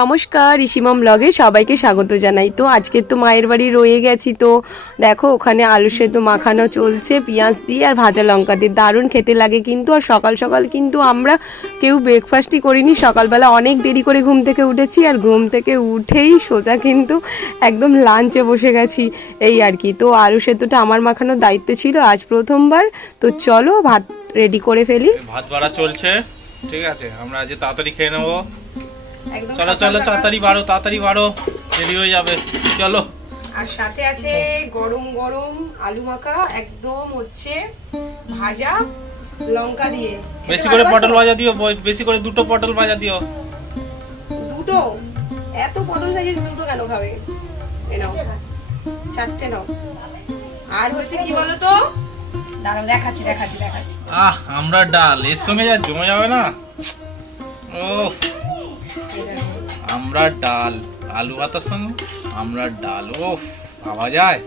নমস্কার, ঋষিমম ব্লগে সবাইকে স্বাগত জানাই। তো আজকে তো মায়ের বাড়ি রয়ে গেছি। তো দেখো ওখানে আলু সেদ্ধ মাখানো চলছে পেঁয়াজ দিয়ে আর ভাজা লঙ্কা দিয়ে, দারুণ খেতে লাগে কিন্তু। আর সকাল সকাল কিন্তু আমরা কেউ ব্রেকফাস্টই করিনি, সকালবেলা অনেক দেরি করে ঘুম থেকে উঠেছি। আর ঘুম থেকে উঠেই সোজা কিন্তু একদম লাঞ্চে বসে গেছি, এই আর কি। তো আলু সেদ্ধটা আমার মাখানোর দায়িত্ব ছিল আজ প্রথমবার। তো চলো ভাত রেডি করে ফেলি। ভাত বাড়া চলছে, ঠিক আছে। আমরা আজ তাড়াতাড়ি খেয়ে নেবো। চলো চলো তাড়াতাড়ি বাড়ো, দেরি হয়ে যাবে, চলো। আর সাথে আছে গরম গরম আলু মাখা, একদম হচ্ছে ভাজা লঙ্কা দিয়ে। বেশি করে পটল ভাজা দিও, বেশি করে দুটো পটল ভাজা দিও। দুটো? এত পটল ভাজা দুটো কেন খাবে? এ নাও, চারটে নাও। আর হয়েছে কি বলো তো, দাঁড়াও দেখাচ্ছি। আমরা ডাল এর সঙ্গে যা জমে যাবে না। ও আমরা ডাল, আলু ভাতার সঙ্গে আমরা ডাল, ও খাওয়া যায়।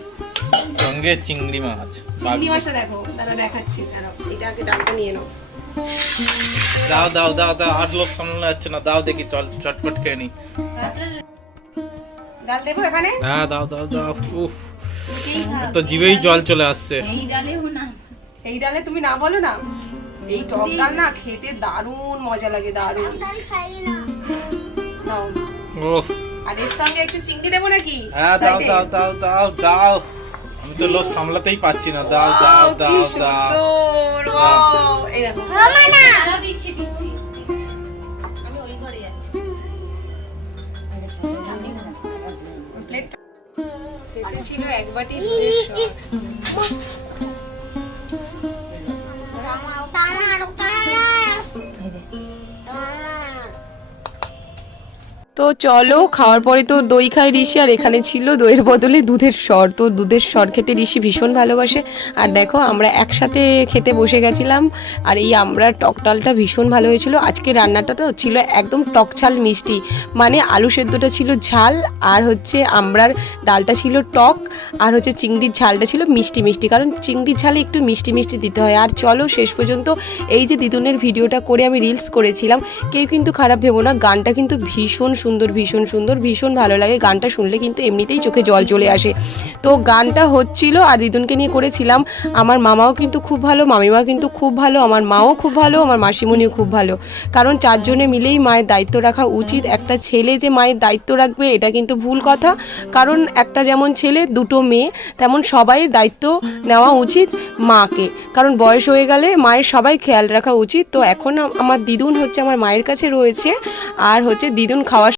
সঙ্গে চিংড়ি মাছটা দেখো, দাঁড়াও দেখাচ্ছি। দাঁড়াও, এটা আগে ডালটা নিয়ে নাও। দাও আর লোক সামনে যাচ্ছে না, দাও দেখি, চটপট খেয়ে নি। ডাল দেবো এখানে? হ্যাঁ দাও। উফ, তো জিভেই জল চলে আসছে। এই ডালে তুমি না বলো না, এই টক ডাল না খেতে দারুণ মজা লাগে, দারুণ। নাও। উফ, আর এর সঙ্গে একটু চিংড়ি দেবো নাকি? হ্যাঁ দাও। আমি তো লোক সামলাতেই পাচ্ছি না। দাও। এই দেখো, দিচ্ছি আমি ওই ঘরে যাচ্ছি। প্লেটটা শেষে ছিল এক বাটি দুধের সর। তো চলো, খাওয়ার পরে তো দই খায় ঋষি, আর এখানে ছিল দইয়ের বদলে দুধের সর। তো দুধের সর খেতে ঋষি ভীষণ ভালোবাসে। আর দেখো আমরা একসাথে খেতে বসে গেছিলাম। আর এই আমরা টক ডালটা ভীষণ ভালো হয়েছিল। আজকে রান্নাটা তো ছিল একদম টক ঝাল মিষ্টি, মানে আলু সেদ্ধটা ছিল ঝাল, আর হচ্ছে আমড়ার ডালটা ছিল টক, আর হচ্ছে চিংড়ির ঝালটা ছিল মিষ্টি, কারণ চিংড়ির ঝালে একটু মিষ্টি দিতে হয়। আর চলো শেষ পর্যন্ত এই যে দিদুনের ভিডিওটা করে আমি রিলস করেছিলাম, কেউ কিন্তু খারাপ ভেবো না, গানটা কিন্তু ভীষণ সুন্দর, ভীষণ ভালো লাগে। গানটা শুনলে কিন্তু এমনিতেই চোখে জল চলে আসে। তো গানটা হচ্ছিল আর দিদুনকে নিয়ে করেছিলাম। আমার মামাও কিন্তু খুব ভালো, মামিমা কিন্তু খুব ভালো, আমার মাও খুব ভালো, আমার মাসিমণিও খুব ভালো। কারণ চারজনে মিলেই মায়ের দায়িত্ব রাখা উচিত। একটা ছেলে যে মায়ের দায়িত্ব রাখবে এটা কিন্তু ভুল কথা। কারণ একটা যেমন ছেলে দুটো মেয়ে, তেমন সবাইয়ের দায়িত্ব নেওয়া উচিত মাকে। কারণ বয়স হয়ে গেলে মায়ের সবাই খেয়াল রাখা উচিত। তো এখন আমার দিদুন হচ্ছে আমার মায়ের কাছে রয়েছে, আর হচ্ছে দিদুন খাওয়া